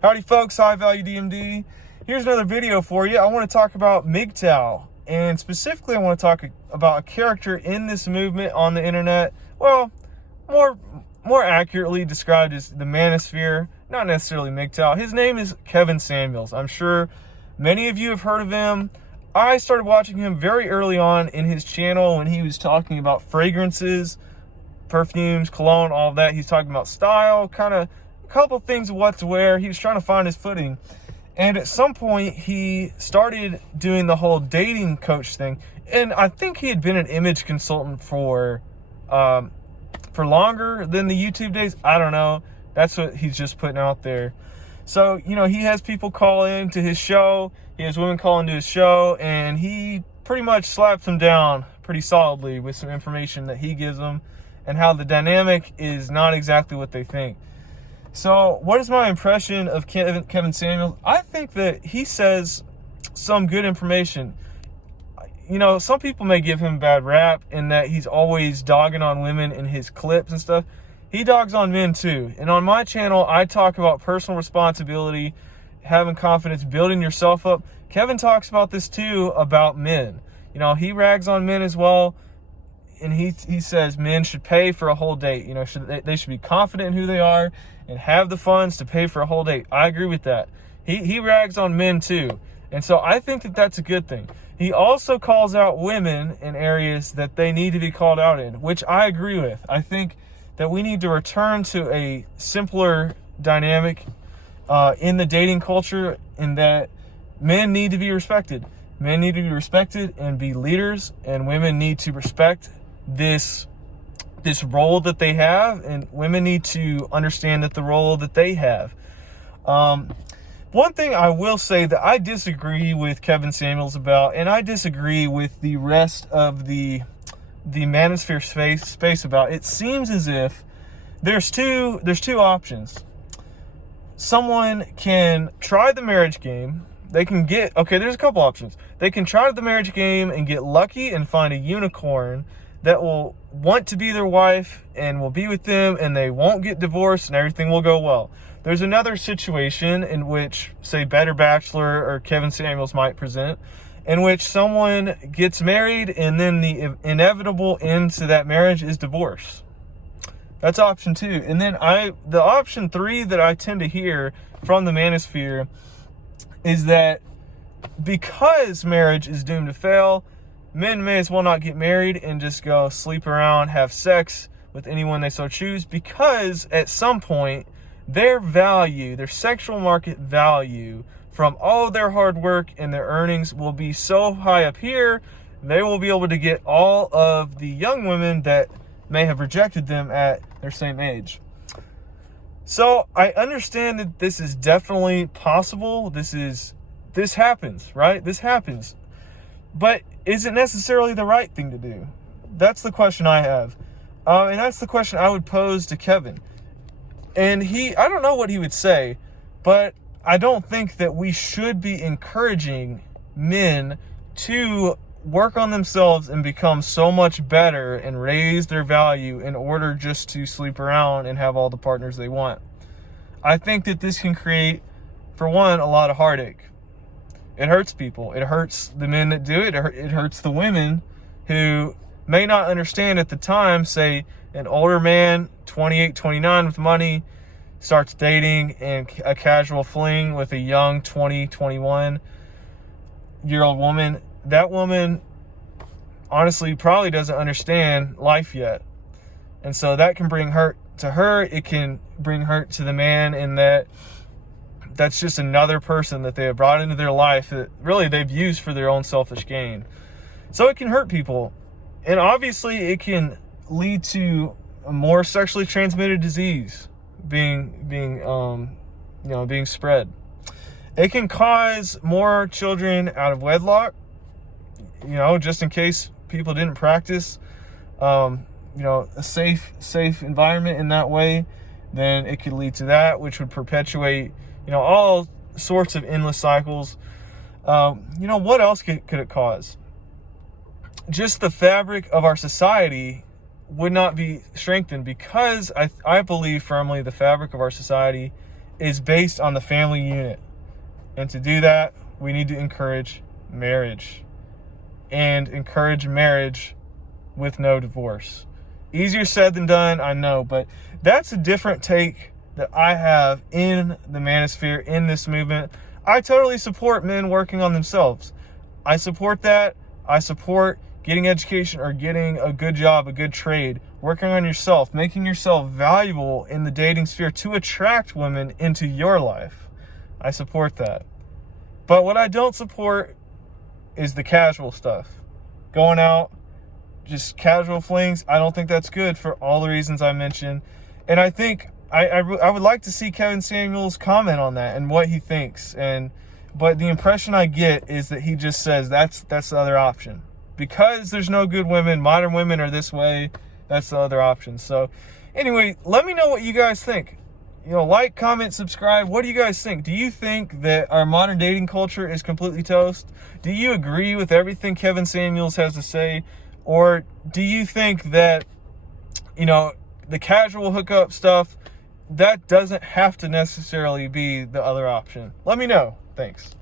Howdy folks, High Value DMD. Here's another video for you. I want to talk about MGTOW, and specifically I want to talk about a character in this movement on the internet. Well, more accurately described as the manosphere, not necessarily MGTOW. His name is Kevin Samuels. I'm sure many of you have heard of him. I started watching him very early on in his channel when he was talking about fragrances, perfumes, cologne, all of that. He's talking about style, kind of a couple things of what to wear. He was trying to find his footing. And at some point, he started doing the whole dating coach thing. And I think he had been an image consultant for longer than the YouTube days. I don't know. That's what he's just putting out there. So, you know, he has people call in to his show. He has women call into his show. And he pretty much slaps them down pretty solidly with some information that he gives them and how the dynamic is not exactly what they think. So what is my impression of Kevin Samuels? I think that he says some good information. You know, some people may give him bad rap in that he's always dogging on women in his clips and stuff. He dogs on men too. And on my channel, I talk about personal responsibility, having confidence, building yourself up. Kevin talks about this too, about men. You know, he rags on men as well. And he says men should pay for a whole date. You know, they should be confident in who they are and have the funds to pay for a whole date. I agree with that. He rags on men too. And so I think that that's a good thing. He also calls out women in areas that they need to be called out in, which I agree with. I think that we need to return to a simpler dynamic in the dating culture, in that men need to be respected. Men need to be respected and be leaders, and women need to respect this role that they have, and women need to understand that the role that they have. One thing I will say that I disagree with Kevin Samuels about, and I disagree with the rest of the manosphere space about, it seems as if there's two options. Someone can try the marriage game. They can get, there's a couple options. They can try the marriage game and get lucky and find a unicorn that will want to be their wife and will be with them, and they won't get divorced and everything will go well. There's another situation in which, say, Better Bachelor or Kevin Samuels might present, in which someone gets married and then the inevitable end to that marriage is divorce. That's option 2. And then the option 3 that I tend to hear from the manosphere is that because marriage is doomed to fail, men may as well not get married and just go sleep around, have sex with anyone they so choose, because at some point their value, their sexual market value from all of their hard work and their earnings will be so high up here, they will be able to get all of the young women that may have rejected them at their same age. So I understand that this is definitely possible. This happens, right? This happens. But is it necessarily the right thing to do? That's the question I have. And that's the question I would pose to Kevin. And I don't know what he would say, but I don't think that we should be encouraging men to work on themselves and become so much better and raise their value in order just to sleep around and have all the partners they want. I think that this can create, for one, a lot of heartache. It hurts people. It hurts the men that do it. It hurts the women who may not understand at the time. Say an older man, 28, 29 with money, starts dating and a casual fling with a young 20, 21-year-old woman. That woman honestly probably doesn't understand life yet. And so that can bring hurt to her. It can bring hurt to the man, in that's just another person that they have brought into their life that really they've used for their own selfish gain. So it can hurt people. And obviously it can lead to a more sexually transmitted disease being spread. It can cause more children out of wedlock, just in case people didn't practice, a safe environment in that way. Then it could lead to that, which would perpetuate, all sorts of endless cycles. What else could it cause? Just the fabric of our society would not be strengthened, because I believe firmly the fabric of our society is based on the family unit. And to do that, we need to encourage marriage. And encourage marriage with no divorce. Easier said than done, I know, but that's a different take that I have in the manosphere, in this movement. I totally support men working on themselves. I support that. I support getting education or getting a good job, a good trade, working on yourself, making yourself valuable in the dating sphere to attract women into your life. I support that. But what I don't support is the casual stuff. Going out, just casual flings. I don't think that's good for all the reasons I mentioned. And I think I would like to see Kevin Samuels comment on that and what he thinks. But the impression I get is that he just says that's the other option. Because there's no good women, modern women are this way, that's the other option. So anyway, let me know what you guys think. Like, comment, subscribe. What do you guys think? Do you think that our modern dating culture is completely toast? Do you agree with everything Kevin Samuels has to say? Or do you think that, the casual hookup stuff, that doesn't have to necessarily be the other option? Let me know. Thanks.